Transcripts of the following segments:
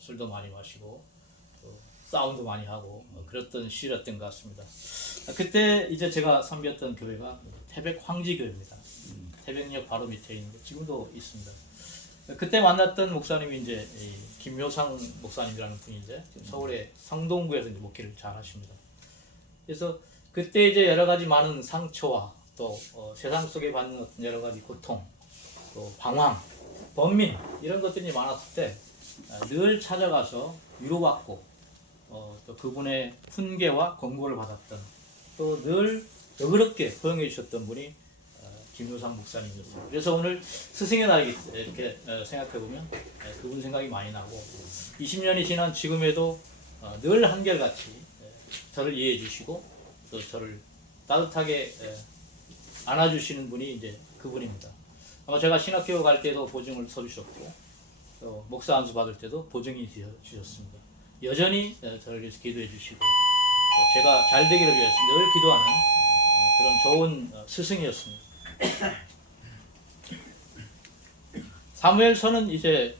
술도 많이 마시고 또 싸움도 많이 하고 그랬던 시절이었던 것 같습니다. 그때 이제 제가 섬겼던 교회가 태백 황지교회입니다. 태백역 바로 밑에 있는데 지금도 있습니다. 그때 만났던 목사님이 이제 김효상 목사님이라는 분인데 서울의 성동구에서 이제 목회를 잘 하십니다. 그래서 그때 이제 여러 가지 많은 상처와 또 세상 속에 받는 어떤 여러 가지 고통, 또 방황, 번민 이런 것들이 많았을 때 늘 찾아가서 위로받고 또 그분의 훈계와 권고를 받았던 또 늘 너그럽게 포용해 주셨던 분이 김효상 목사님이었습니다. 그래서 오늘 스승의 날이 이렇게 생각해 보면 그분 생각이 많이 나고 20년이 지난 지금에도 늘 한결같이 저를 이해해 주시고 또 저를 따뜻하게 안아주시는 분이 이제 그분입니다. 아마 제가 신학교 갈 때도 보증을 서주셨고 또 목사 안수 받을 때도 보증이 주셨습니다. 여전히 저를 위해서 기도해 주시고 또 제가 잘 되기를 위해서 늘 기도하는 그런 좋은 스승이었습니다. 사무엘서는 이제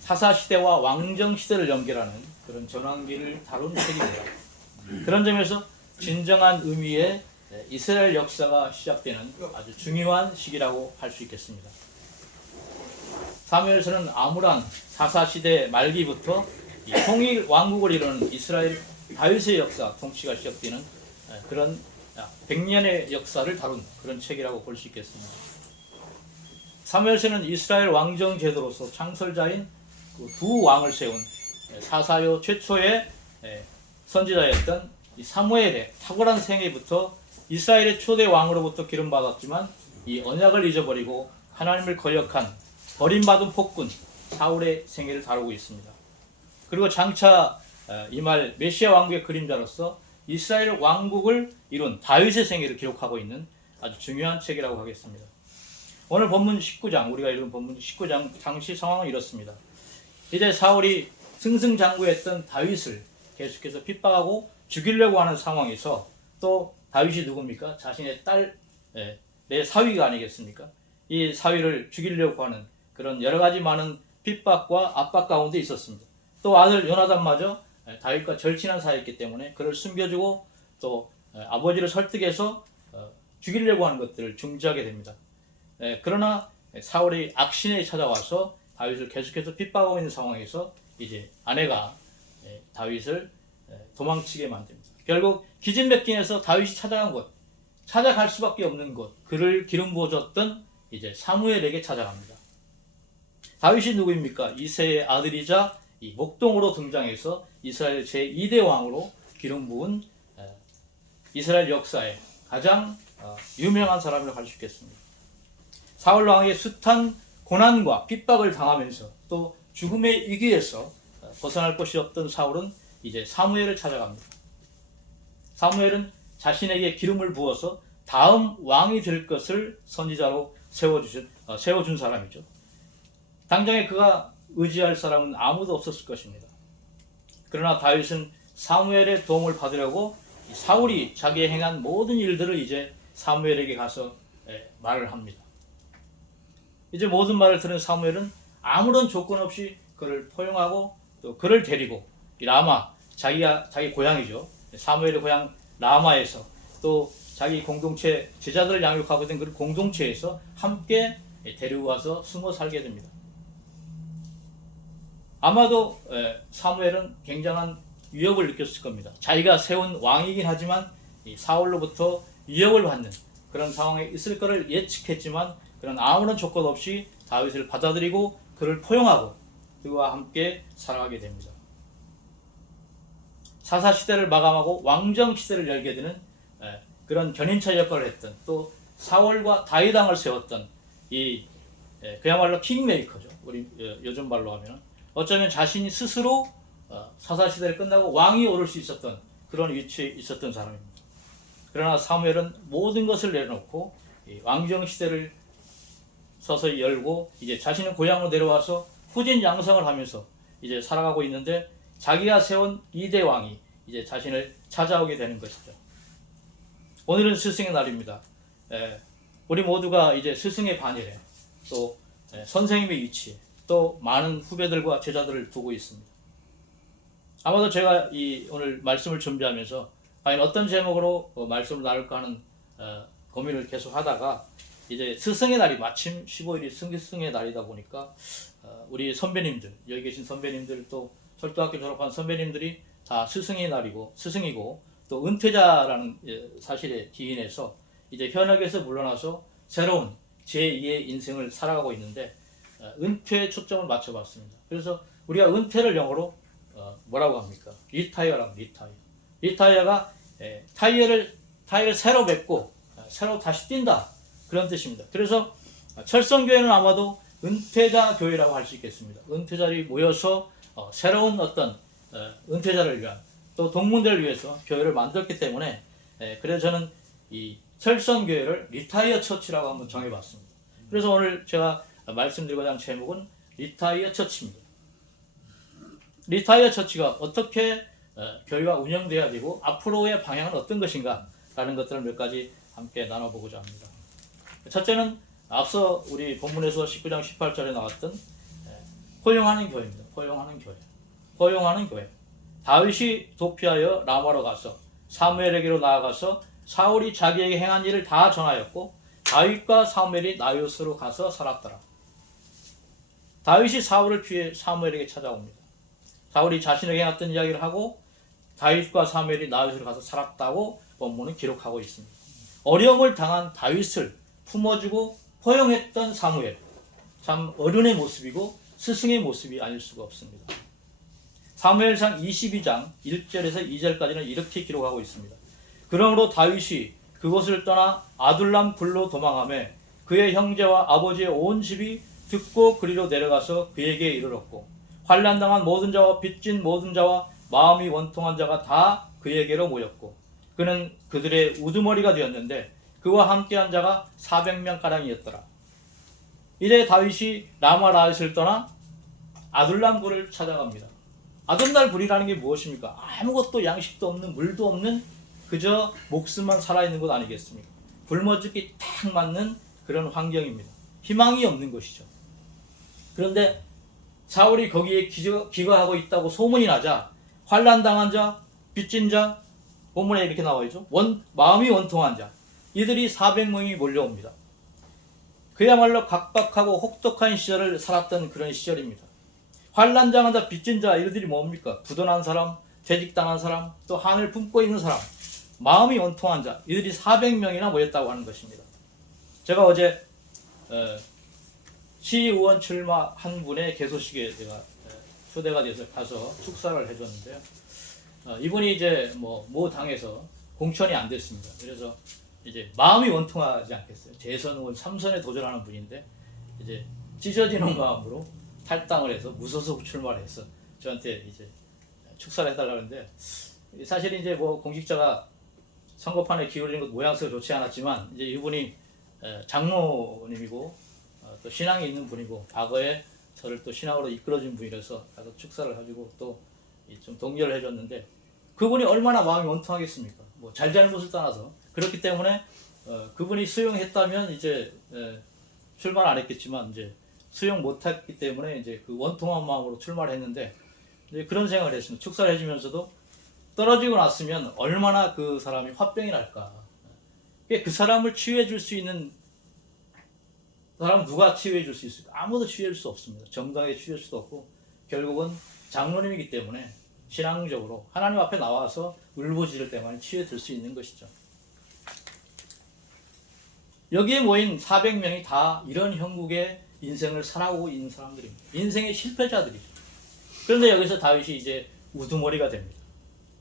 사사시대와 왕정시대를 연결하는 그런 전환기를 다룬 책입니다. 그런 점에서 진정한 의미의 이스라엘 역사가 시작되는 아주 중요한 시기라고 할 수 있겠습니다. 사무엘서는 암울한 사사시대 말기부터 통일 왕국을 이루는 이스라엘 다윗의 역사, 통치가 시작되는 그런 100년의 역사를 다룬 그런 책이라고 볼 수 있겠습니다. 사무엘서는 이스라엘 왕정 제도로서 창설자인 그 두 왕을 세운 사사요 최초의 선지자였던 사무엘의 탁월한 생애부터 이스라엘의 초대 왕으로부터 기름받았지만 이 언약을 잊어버리고 하나님을 거역한 버림받은 폭군 사울의 생애를 다루고 있습니다. 그리고 장차 이말 메시아 왕국의 그림자로서 이스라엘 왕국을 이룬 다윗의 생애를 기록하고 있는 아주 중요한 책이라고 하겠습니다. 오늘 본문 19장, 우리가 읽은 본문 19장 당시 상황은 이렇습니다. 이제 사울이 승승장구했던 다윗을 계속해서 핍박하고 죽이려고 하는 상황에서 또 다윗이 누굽니까? 자신의 딸, 내 사위가 아니겠습니까? 이 사위를 죽이려고 하는 그런 여러 가지 많은 핍박과 압박 가운데 있었습니다. 또 아들 요나단마저 다윗과 절친한 사이였기 때문에 그를 숨겨주고 또 아버지를 설득해서 죽이려고 하는 것들을 중지하게 됩니다. 그러나 사울이 악신에 찾아와서 다윗을 계속해서 핍박하고 있는 상황에서 이제 아내가 다윗을 도망치게 만듭니다. 결국 기진맥진해서 다윗이 찾아간 곳, 찾아갈 수밖에 없는 곳, 그를 기름 부어줬던 이제 사무엘에게 찾아갑니다. 다윗이 누구입니까? 이새의 아들이자 이 목동으로 등장해서 이스라엘 제2대 왕으로 기름 부은 이스라엘 역사의 가장 유명한 사람이라고 할 수 있겠습니다. 사울 왕의 숱한 고난과 핍박을 당하면서 또 죽음의 위기에서 벗어날 곳이 없던 사울은 이제 사무엘을 찾아갑니다. 사무엘은 자신에게 기름을 부어서 다음 왕이 될 것을 선지자로 세워준 사람이죠. 당장에 그가 의지할 사람은 아무도 없었을 것입니다. 그러나 다윗은 사무엘의 도움을 받으려고 사울이 자기의 행한 모든 일들을 이제 사무엘에게 가서 말을 합니다. 이제 모든 말을 들은 사무엘은 아무런 조건 없이 그를 포용하고 또 그를 데리고 라마, 자기 고향이죠. 사무엘의 고향 라마에서 또 자기 공동체 제자들을 양육하고 있던 그 공동체에서 함께 데리고 와서 숨어 살게 됩니다. 아마도 사무엘은 굉장한 위협을 느꼈을 겁니다. 자기가 세운 왕이긴 하지만 사울로부터 위협을 받는 그런 상황에 있을 것을 예측했지만 그런 아무런 조건 없이 다윗을 받아들이고 그를 포용하고 그와 함께 살아가게 됩니다. 사사시대를 마감하고 왕정시대를 열게 되는 그런 견인차 역할을 했던 또 사울과 다윗 왕을 세웠던 이 그야말로 킹메이커죠. 우리 요즘 말로 하면 어쩌면 자신이 스스로 사사시대를 끝나고 왕이 오를 수 있었던 그런 위치에 있었던 사람입니다. 그러나 사무엘은 모든 것을 내려놓고 왕정시대를 서서히 열고 이제 자신의 고향으로 내려와서 후진 양성을 하면서 이제 살아가고 있는데 자기가 세운 2대 왕이 이제 자신을 찾아오게 되는 것이죠. 오늘은 스승의 날입니다. 우리 모두가 이제 스승의 반열에 또 선생님의 위치에 또 많은 후배들과 제자들을 두고 있습니다. 아마도 제가 이 오늘 말씀을 준비하면서 과연 어떤 제목으로 말씀을 나눌까 하는 고민을 계속 하다가 이제 스승의 날이 마침 15일이 스승의 날이다 보니까 우리 선배님들, 여기 계신 선배님들 또 철도학교 졸업한 선배님들이 다 스승이고 또 은퇴자라는 사실에 기인해서 이제 현역에서 물러나서 새로운 제2의 인생을 살아가고 있는데 은퇴에 초점을 맞춰봤습니다. 그래서 우리가 은퇴를 영어로 뭐라고 합니까? 리타이어라고. 리타이어가 타이어를 새로 뱉고 새로 다시 뛴다, 그런 뜻입니다. 그래서 철성교회는 아마도 은퇴자 교회라고 할 수 있겠습니다. 은퇴자들이 모여서 새로운 어떤 은퇴자를 위한 또 동문들을 위해서 교회를 만들었기 때문에 그래서 저는 이 철성교회를 리타이어 처치라고 한번 정해봤습니다. 그래서 오늘 제가 말씀드리고자 하는 제목은 리타이어 처치입니다. 리타이어 처치가 어떻게 교회가 운영돼야 되고 앞으로의 방향은 어떤 것인가 라는 것들을 몇 가지 함께 나눠보고자 합니다. 첫째는 앞서 우리 본문에서 19장 18절에 나왔던 포용하는 교회입니다. 포용하는 교회. 다윗이 도피하여 라마로 가서 사무엘에게로 나아가서 사울이 자기에게 행한 일을 다 전하였고 다윗과 사무엘이 나요스로 가서 살았더라. 다윗이 사울을 피해 사무엘에게 찾아옵니다. 사울이 자신에게 행했던 이야기를 하고 다윗과 사무엘이 나요스로 가서 살았다고 본문은 기록하고 있습니다. 어려움을 당한 다윗을 품어주고 포용했던 사무엘, 참 어른의 모습이고 스승의 모습이 아닐 수가 없습니다. 사무엘상 22장 1절에서 2절까지는 이렇게 기록하고 있습니다. 그러므로 다윗이 그곳을 떠나 아둘람 굴로 도망하며 그의 형제와 아버지의 온 집이 듣고 그리로 내려가서 그에게 이르렀고 환난당한 모든 자와 빚진 모든 자와 마음이 원통한 자가 다 그에게로 모였고 그는 그들의 우두머리가 되었는데 그와 함께한 자가 400명가량이었더라. 이제 다윗이 라마 라윗을 떠나 아둘람 굴을 찾아갑니다. 아둘람 굴이라는 게 무엇입니까? 아무것도 양식도 없는, 물도 없는 그저 목숨만 살아있는 곳 아니겠습니까? 굶어 죽기 딱 맞는 그런 환경입니다. 희망이 없는 것이죠. 그런데 사울이 거기에 기거하고 있다고 소문이 나자 환난당한 자, 빚진 자, 본문에 이렇게 나와있죠. 마음이 원통한 자, 이들이 400명이 몰려옵니다. 그야말로 각박하고 혹독한 시절을 살았던 그런 시절입니다. 환난당한 자, 빚진 자, 이들이 뭡니까? 부도난 사람, 퇴직당한 사람, 또 한을 품고 있는 사람, 마음이 원통한 자, 이들이 400명이나 모였다고 하는 것입니다. 제가 어제 시의원 출마한 분의 개소식에 제가 초대가 돼서 가서 축사를 해줬는데요. 이분이 이제 모 당에서 공천이 안 됐습니다. 그래서 이제 마음이 원통하지 않겠어요. 재선 의원 3선에 도전하는 분인데 이제 찢어지는 마음으로 탈당을 해서 무소속 출마를 해서 저한테 이제 축사를 해달라고 하는데 사실 이제 공직자가 선거판에 기울이는 것 모양새가 좋지 않았지만 이제 이분이 장로님이고 또 신앙이 있는 분이고 과거에 저를 또 신앙으로 이끌어준 분이라서 가서 축사를 해주고 또 좀 동료를 해줬는데 그분이 얼마나 마음이 원통하겠습니까? 잘잘못을 떠나서 그렇기 때문에 그분이 수용했다면 이제 출마를 안 했겠지만 이제 수용 못했기 때문에 이제 그 원통한 마음으로 출마를 했는데 이제 그런 생각을 했습니다. 축사를 해주면서도 떨어지고 났으면 얼마나 그 사람이 화병이 날까. 그 사람을 치유해 줄 수 있는 사람은 누가 치유해 줄 수 있을까? 아무도 치유해 줄 수 없습니다. 정당하게 치유할 수도 없고 결국은 장로님이기 때문에 신앙적으로 하나님 앞에 나와서 울부짖을 때만 치유해 줄 수 있는 것이죠. 여기에 모인 400명이 다 이런 형국의 인생을 살아오고 있는 사람들입니다. 인생의 실패자들이죠. 그런데 여기서 다윗이 이제 우두머리가 됩니다.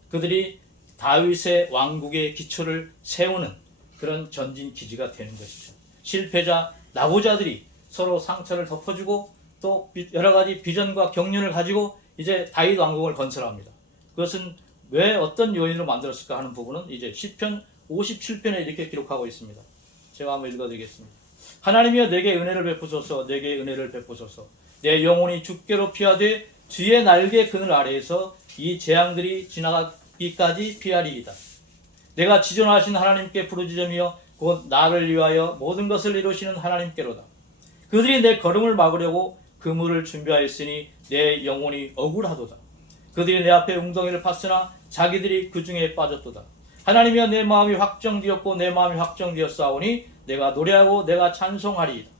그들이 다윗의 왕국의 기초를 세우는 그런 전진 기지가 되는 것이죠. 실패자, 낙오자들이 서로 상처를 덮어주고 또 여러 가지 비전과 경륜을 가지고 이제 다윗 왕국을 건설합니다. 그것은 왜 어떤 요인으로 만들었을까 하는 부분은 이제 시편 57편에 이렇게 기록하고 있습니다. 제가 한번 읽어드리겠습니다. 하나님이여 내게 은혜를 베푸소서, 내게 은혜를 베푸소서. 내 영혼이 죽게로 피하되 주의 날개 그늘 아래에서 이 재앙들이 지나가기까지 피하리이다. 내가 지존하신 하나님께 부르짖으며 곧 나를 위하여 모든 것을 이루시는 하나님께로다. 그들이 내 걸음을 막으려고 그물을 준비하였으니 내 영혼이 억울하도다. 그들이 내 앞에 웅덩이를 팠으나 자기들이 그 중에 빠졌도다. 하나님이여 내 마음이 확정되었고 내 마음이 확정되었사오니 내가 노래하고 내가 찬송하리이다.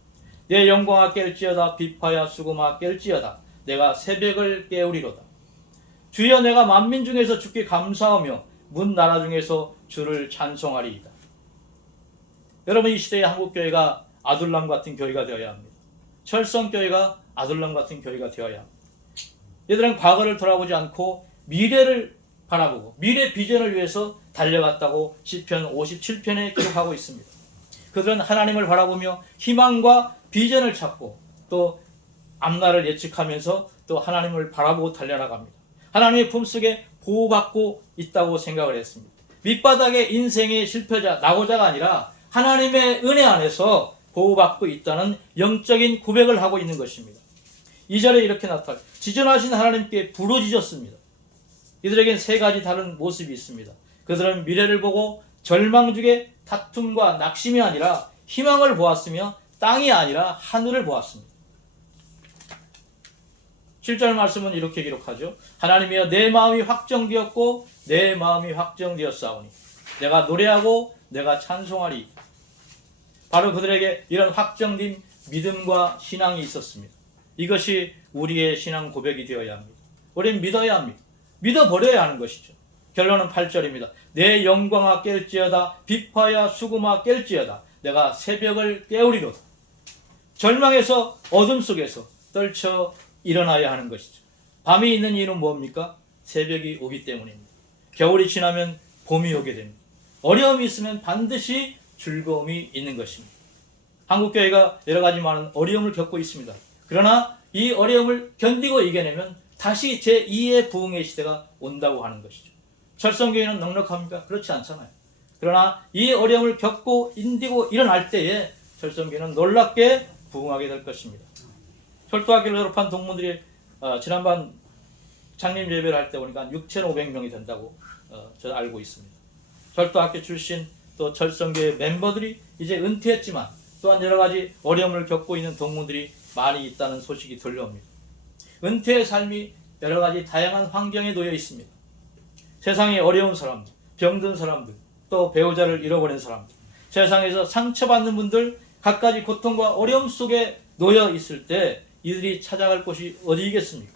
내 영광아 깰지어다. 비파야 수금아 깰지어다. 내가 새벽을 깨우리로다. 주여 내가 만민 중에서 주께 감사하며 문 나라 중에서 주를 찬송하리이다. 여러분, 이 시대의 한국교회가 아둘람 같은 교회가 되어야 합니다. 철성교회가 아둘람 같은 교회가 되어야 합니다. 얘들은 과거를 돌아보지 않고 미래를 바라보고 미래 비전을 위해서 달려갔다고 시편 57편에 기록하고 있습니다. 그들은 하나님을 바라보며 희망과 비전을 찾고 또 앞날을 예측하면서 또 하나님을 바라보고 달려나갑니다. 하나님의 품속에 보호받고 있다고 생각을 했습니다. 밑바닥의 인생의 실패자, 낙오자가 아니라 하나님의 은혜 안에서 보호받고 있다는 영적인 고백을 하고 있는 것입니다. 2절에 이렇게 나타나요. 지존하신 하나님께 부르짖었습니다. 이들에겐 세 가지 다른 모습이 있습니다. 그들은 미래를 보고 절망 중에 다툼과 낙심이 아니라 희망을 보았으며 땅이 아니라 하늘을 보았습니다. 7절 말씀은 이렇게 기록하죠. 하나님이여 내 마음이 확정되었고 내 마음이 확정되었사오니 내가 노래하고 내가 찬송하리. 바로 그들에게 이런 확정된 믿음과 신앙이 있었습니다. 이것이 우리의 신앙 고백이 되어야 합니다. 우리는 믿어야 합니다. 믿어버려야 하는 것이죠. 결론은 8절입니다. 내 영광아 깰지어다. 비파야 수금아 깰지어다. 내가 새벽을 깨우리로다. 절망에서 어둠 속에서 떨쳐 일어나야 하는 것이죠. 밤이 있는 이유는 뭡니까? 새벽이 오기 때문입니다. 겨울이 지나면 봄이 오게 됩니다. 어려움이 있으면 반드시 즐거움이 있는 것입니다. 한국교회가 여러 가지 많은 어려움을 겪고 있습니다. 그러나 이 어려움을 견디고 이겨내면 다시 제2의 부흥의 시대가 온다고 하는 것이죠. 철성교회는 넉넉합니까? 그렇지 않잖아요. 그러나 이 어려움을 겪고 인디고 일어날 때에 철성교회는 놀랍게 부흥하게 될 것입니다. 철도학교를 졸업한 동문들이 지난번 장님 예배를 할 때 보니까 6,500명이 된다고 저는 알고 있습니다. 철도학교 출신 또 철성교회 멤버들이 이제 은퇴했지만 또한 여러 가지 어려움을 겪고 있는 동문들이 많이 있다는 소식이 들려옵니다. 은퇴의 삶이 여러 가지 다양한 환경에 놓여 있습니다. 세상에 어려운 사람들, 병든 사람들, 또 배우자를 잃어버린 사람들, 세상에서 상처받는 분들, 갖가지 고통과 어려움 속에 놓여 있을 때 이들이 찾아갈 곳이 어디이겠습니까?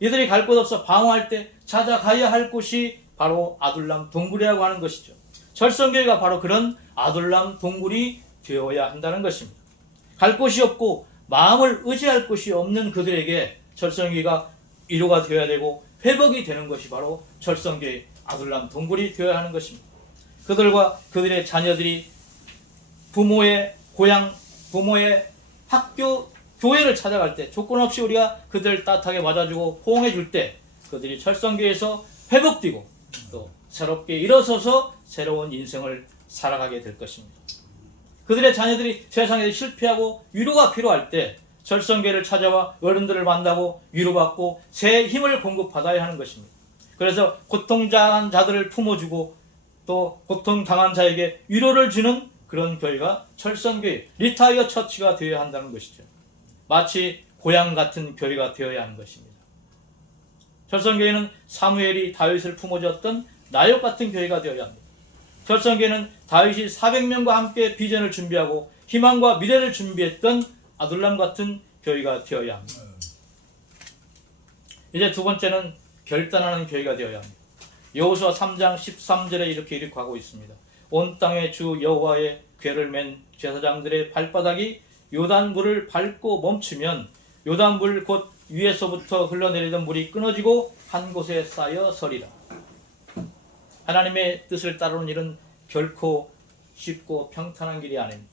이들이 갈 곳 없어 방황할 때 찾아가야 할 곳이 바로 아둘람 동굴이라고 하는 것이죠. 철성교회가 바로 그런 아둘람 동굴이 되어야 한다는 것입니다. 갈 곳이 없고 마음을 의지할 곳이 없는 그들에게 철성교회가 위로가 되어야 되고 회복이 되는 것이 바로 철성교회 아둘람 동굴이 되어야 하는 것입니다. 그들과 그들의 자녀들이 부모의 고향, 부모의 학교, 교회를 찾아갈 때 조건 없이 우리가 그들을 따뜻하게 맞아주고 호응해 줄 때 그들이 철성교회에서 회복되고 또 새롭게 일어서서 새로운 인생을 살아가게 될 것입니다. 그들의 자녀들이 세상에서 실패하고 위로가 필요할 때 철성교회를 찾아와 어른들을 만나고 위로받고 새 힘을 공급받아야 하는 것입니다. 그래서 고통당한 자들을 품어주고 또 고통당한 자에게 위로를 주는 그런 교회가 철성교회, 리타이어 처치가 되어야 한다는 것이죠. 마치 고향 같은 교회가 되어야 하는 것입니다. 철성교회는 사무엘이 다윗을 품어줬던 나역 같은 교회가 되어야 합니다. 철성교회는 다윗이 400명과 함께 비전을 준비하고 희망과 미래를 준비했던 아둘람 같은 교회가 되어야 합니다. 이제 두 번째는 결단하는 교회가 되어야 합니다. 여호수아 3장 13절에 이렇게 기록하고 있습니다. 온 땅에 주 여호와의 궤를 맨 제사장들의 발바닥이 요단물을 밟고 멈추면 요단물 곧 위에서부터 흘러내리던 물이 끊어지고 한 곳에 쌓여 서리라. 하나님의 뜻을 따르는 일은 결코 쉽고 평탄한 길이 아닙니다.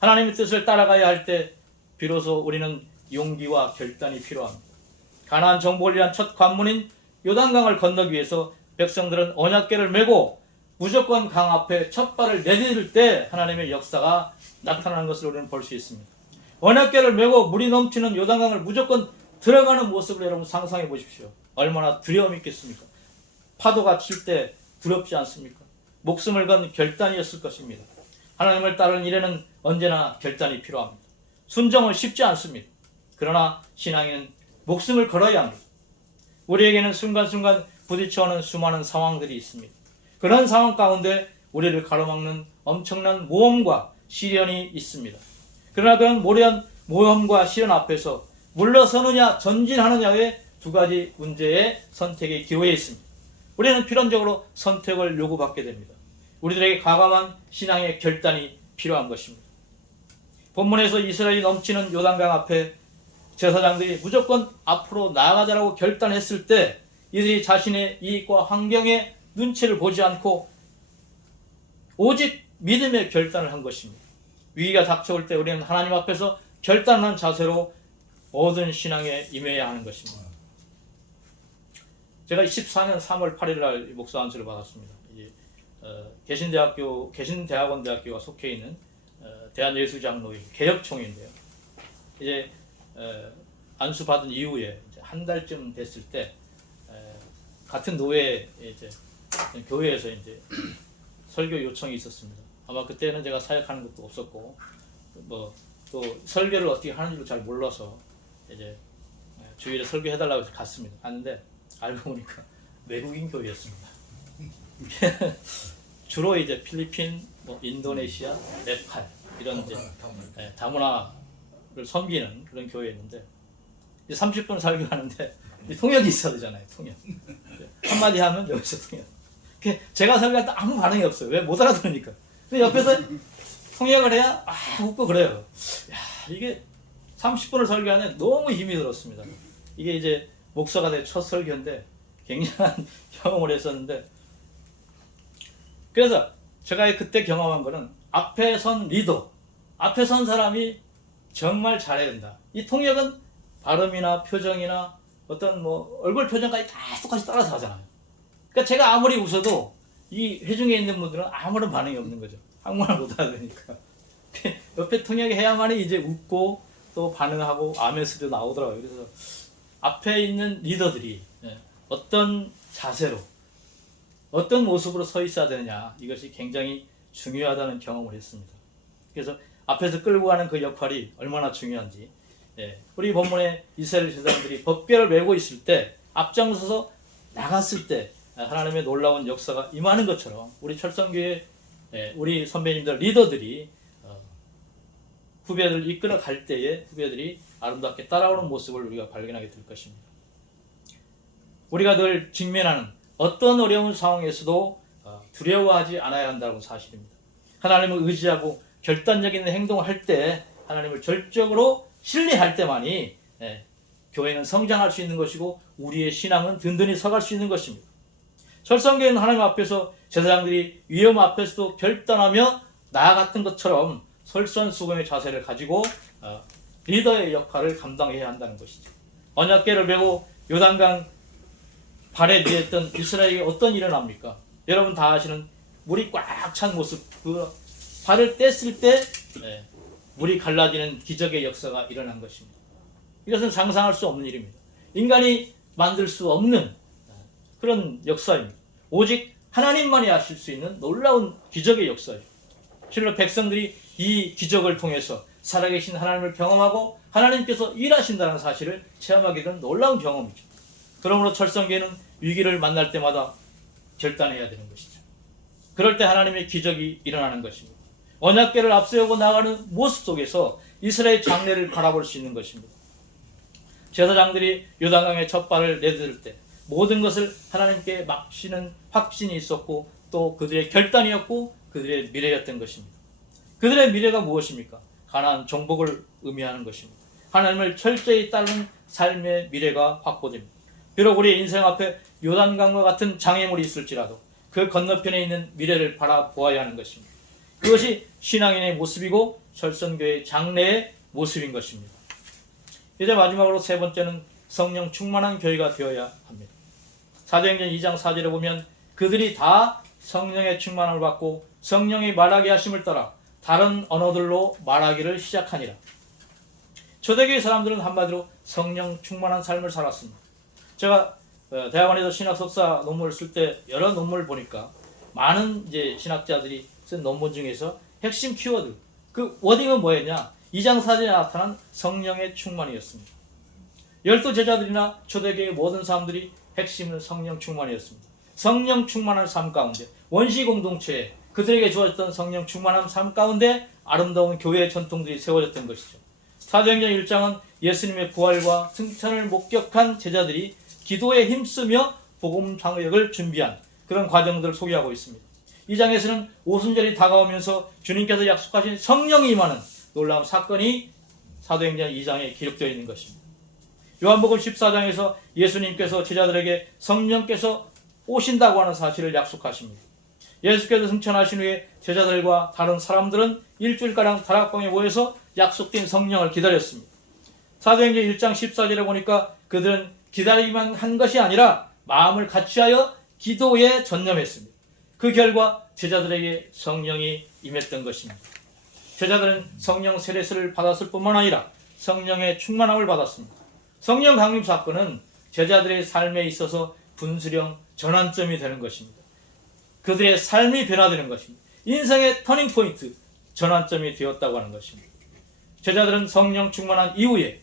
하나님의 뜻을 따라가야 할 때 비로소 우리는 용기와 결단이 필요합니다. 가나안 정복을 위한 첫 관문인 요단강을 건너기 위해서 백성들은 언약궤를 메고 무조건 강 앞에 첫 발을 내디딜 때 하나님의 역사가 나타나는 것을 우리는 볼 수 있습니다. 언약궤를 메고 물이 넘치는 요단강을 무조건 들어가는 모습을 여러분 상상해 보십시오. 얼마나 두려움이 있겠습니까? 파도가 칠 때 두렵지 않습니까? 목숨을 건 결단이었을 것입니다. 하나님을 따르는 일에는 언제나 결단이 필요합니다. 순종은 쉽지 않습니다. 그러나 신앙인은 목숨을 걸어야 합니다. 우리에게는 순간순간 부딪혀오는 수많은 상황들이 있습니다. 그런 상황 가운데 우리를 가로막는 엄청난 모험과 시련이 있습니다. 그러나 그런 모험과 시련 앞에서 물러서느냐 전진하느냐의 두 가지 문제의 선택의 기회에 있습니다. 우리는 필연적으로 선택을 요구받게 됩니다. 우리들에게 과감한 신앙의 결단이 필요한 것입니다. 본문에서 이스라엘이 넘치는 요단강 앞에 제사장들이 무조건 앞으로 나아가자라고 결단했을 때 이들이 자신의 이익과 환경의 눈치를 보지 않고 오직 믿음의 결단을 한 것입니다. 위기가 닥쳐올 때 우리는 하나님 앞에서 결단한 자세로 모든 신앙에 임해야 하는 것입니다. 제가 24년 3월 8일 날 목사 안수를 받았습니다. 개신대학원대학교가 속해 있는 대한예수장로회 개혁총회인데요. 이제 안수 받은 이후에 이제 한 달쯤 됐을 때 같은 노회 이제 교회에서 이제 설교 요청이 있었습니다. 아마 그때는 제가 사역하는 것도 없었고 뭐 또 설교를 어떻게 하는지도 잘 몰라서 이제 주일에 설교해달라고 해서 갔습니다. 갔는데 알고 보니까 외국인 교회였습니다. 주로 이제 필리핀, 뭐 인도네시아, 네팔 이런 이제 다문화를 섬기는 그런 교회였는데 이제 30분 설교하는데 통역이 있어야 되잖아요. 통역. 한마디 하면 여기서 통역. 제가 설교할 때 아무 반응이 없어요. 왜? 못 알아들으니까. 근데 옆에서 통역을 해야 웃고 그래요. 야, 이게 30분을 설교하는데 너무 힘이 들었습니다. 이게 이제 목사가 된 첫 설교인데 굉장한 경험을 했었는데, 그래서 제가 그때 경험한 거는 앞에 선 리더, 앞에 선 사람이 정말 잘해야 된다. 이 통역은 발음이나 표정이나 어떤 뭐 얼굴 표정까지 다 똑같이 따라서 하잖아요. 그러니까 제가 아무리 웃어도 이 회중에 있는 분들은 아무런 반응이 없는 거죠. 한국말 못 알아듣으니까. 옆에 통역이 해야만이 이제 웃고 또 반응하고 아멘 소리도 나오더라고요. 그래서 앞에 있는 리더들이 어떤 자세로 어떤 모습으로 서 있어야 되느냐, 이것이 굉장히 중요하다는 경험을 했습니다. 그래서 앞에서 끌고 가는 그 역할이 얼마나 중요한지, 우리 본문에 이스라엘 제사장들이 법궤를 메고 있을 때 앞장서서 나갔을 때 하나님의 놀라운 역사가 임하는 것처럼 우리 철성교회 우리 선배님들 리더들이 후배들을 이끌어 갈 때에 후배들이 아름답게 따라오는 모습을 우리가 발견하게 될 것입니다. 우리가 늘 직면하는 어떤 어려운 상황에서도 두려워하지 않아야 한다는 사실입니다. 하나님을 의지하고 결단적인 행동을 할 때, 하나님을 절적으로 신뢰할 때만이 교회는 성장할 수 있는 것이고 우리의 신앙은 든든히 서갈 수 있는 것입니다. 철성교회는 하나님 앞에서 제사장들이 위험 앞에서도 결단하며 나아갔던 것처럼 솔선수범의 자세를 가지고 리더의 역할을 감당해야 한다는 것이죠. 언약궤를 메고 요단강 발에 누웠던 이스라엘에게 어떤 일이 일어납니까? 여러분 다 아시는 물이 꽉 찬 모습, 그 발을 뗐을 때 물이 갈라지는 기적의 역사가 일어난 것입니다. 이것은 상상할 수 없는 일입니다. 인간이 만들 수 없는 그런 역사입니다. 오직 하나님만이 하실 수 있는 놀라운 기적의 역사예요. 실로 백성들이 이 기적을 통해서 살아계신 하나님을 경험하고 하나님께서 일하신다는 사실을 체험하게 된 놀라운 경험이죠. 그러므로 철성교회는 위기를 만날 때마다 결단해야 되는 것이죠. 그럴 때 하나님의 기적이 일어나는 것입니다. 언약궤를 앞세우고 나가는 모습 속에서 이스라엘 장래를 바라볼 수 있는 것입니다. 제사장들이 요단강에 첫 발을 내딛을 때 모든 것을 하나님께 맡기는 확신이 있었고 또 그들의 결단이었고 그들의 미래였던 것입니다. 그들의 미래가 무엇입니까? 가나안 정복을 의미하는 것입니다. 하나님을 철저히 따르는 삶의 미래가 확보됩니다. 비록 우리의 인생 앞에 요단강과 같은 장애물이 있을지라도 그 건너편에 있는 미래를 바라보아야 하는 것입니다. 그것이 신앙인의 모습이고 철성교회의 장래의 모습인 것입니다. 이제 마지막으로 세 번째는 성령 충만한 교회가 되어야 합니다. 사도행전 2장 4절에 보면 그들이 다 성령의 충만함을 받고 성령이 말하게 하심을 따라 다른 언어들로 말하기를 시작하니라. 초대교회 사람들은 한마디로 성령 충만한 삶을 살았습니다. 제가 대학원에서 신학 석사 논문을 쓸 때 여러 논문을 보니까 많은 이제 신학자들이 쓴 논문 중에서 핵심 키워드, 그 워딩은 뭐였냐? 2장 4절에 나타난 성령의 충만이었습니다. 12제자들이나 초대교회의 모든 사람들이 핵심은 성령 충만이었습니다. 성령 충만한 삶 가운데 원시 공동체에 그들에게 주어졌던 성령 충만한 삶 가운데 아름다운 교회의 전통들이 세워졌던 것이죠. 사도행전 1장은 예수님의 부활과 승천을 목격한 제자들이 기도에 힘쓰며 복음 장역을 준비한 그런 과정들을 소개하고 있습니다. 2장에서는 오순절이 다가오면서 주님께서 약속하신 성령이 임하는 놀라운 사건이 사도행전 2장에 기록되어 있는 것입니다. 요한복음 14장에서 예수님께서 제자들에게 성령께서 오신다고 하는 사실을 약속하십니다. 예수께서 승천하신 후에 제자들과 다른 사람들은 일주일가량 다락방에 모여서 약속된 성령을 기다렸습니다. 사도행전 1장 14절에 보니까 그들은 기다리기만 한 것이 아니라 마음을 같이하여 기도에 전념했습니다. 그 결과 제자들에게 성령이 임했던 것입니다. 제자들은 성령 세례를 받았을 뿐만 아니라 성령의 충만함을 받았습니다. 성령 강림 사건은 제자들의 삶에 있어서 분수령 전환점이 되는 것입니다. 그들의 삶이 변화되는 것입니다. 인생의 터닝포인트, 전환점이 되었다고 하는 것입니다. 제자들은 성령 충만한 이후에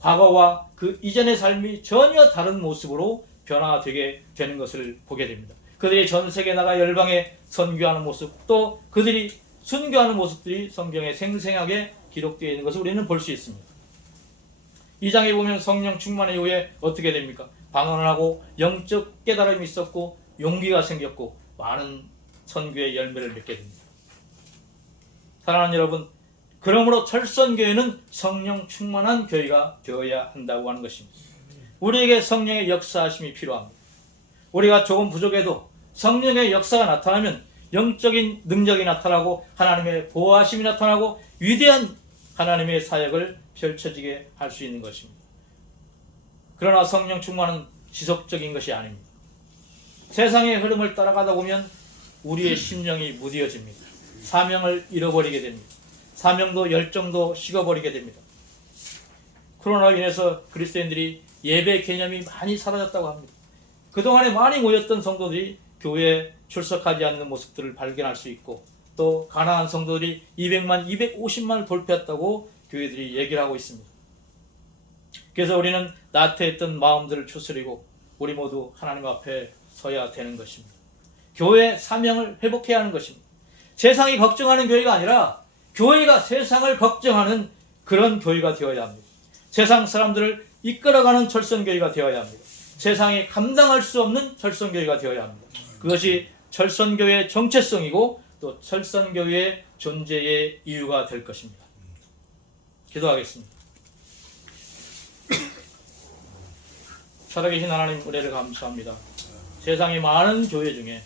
과거와 그 이전의 삶이 전혀 다른 모습으로 변화되게 되는 것을 보게 됩니다. 그들이 전 세계 나가 열방에 선교하는 모습, 또 그들이 순교하는 모습들이 성경에 생생하게 기록되어 있는 것을 우리는 볼 수 있습니다. 2장에 보면 성령 충만 이후에 어떻게 됩니까? 방언을 하고 영적 깨달음이 있었고 용기가 생겼고 많은 선교의 열매를 맺게 됩니다. 사랑하는 여러분, 그러므로 철선교회는 성령 충만한 교회가 되어야 한다고 하는 것입니다. 우리에게 성령의 역사하심이 필요합니다. 우리가 조금 부족해도 성령의 역사가 나타나면 영적인 능력이 나타나고 하나님의 보호하심이 나타나고 위대한 하나님의 사역을 펼쳐지게 할 수 있는 것입니다. 그러나 성령 충만은 지속적인 것이 아닙니다. 세상의 흐름을 따라가다 보면 우리의 심령이 무뎌집니다. 사명을 잃어버리게 됩니다. 사명도 열정도 식어버리게 됩니다. 코로나로 인해서 그리스도인들이 예배 개념이 많이 사라졌다고 합니다. 그동안에 많이 모였던 성도들이 교회에 출석하지 않는 모습들을 발견할 수 있고, 또 가난한 성도들이 200만, 250만을 돌파했다고 교회들이 얘기를 하고 있습니다. 그래서 우리는 나태했던 마음들을 추스리고 우리 모두 하나님 앞에 서야 되는 것입니다. 교회의 사명을 회복해야 하는 것입니다. 세상이 걱정하는 교회가 아니라 교회가 세상을 걱정하는 그런 교회가 되어야 합니다. 세상 사람들을 이끌어가는 철선교회가 되어야 합니다. 세상이 감당할 수 없는 철선교회가 되어야 합니다. 그것이 철선교회의 정체성이고 또 철선교회의 존재의 이유가 될 것입니다. 기도하겠습니다. 살아계신 하나님, 은혜를 감사합니다. 세상의 많은 교회 중에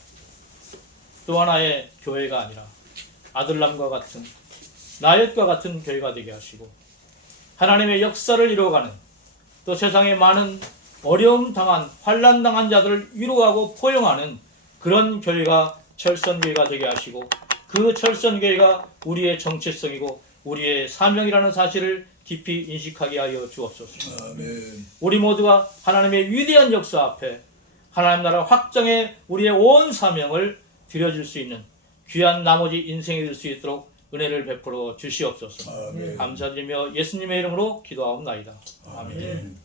또 하나의 교회가 아니라 아들람과 같은 나옅과 같은 교회가 되게 하시고 하나님의 역사를 이루어가는, 또 세상의 많은 어려움 당한 환난 당한 자들을 위로하고 포용하는 그런 교회가 철선교회가 되게 하시고, 그 철선교회가 우리의 정체성이고 우리의 사명이라는 사실을 깊이 인식하게 하여 주옵소서. 아멘. 우리 모두가 하나님의 위대한 역사 앞에 하나님 나라 확장에 우리의 온 사명을 드려줄 수 있는 귀한 나머지 인생이 될 수 있도록 은혜를 베풀어 주시옵소서. 아멘. 감사드리며 예수님의 이름으로 기도하옵나이다. 아멘.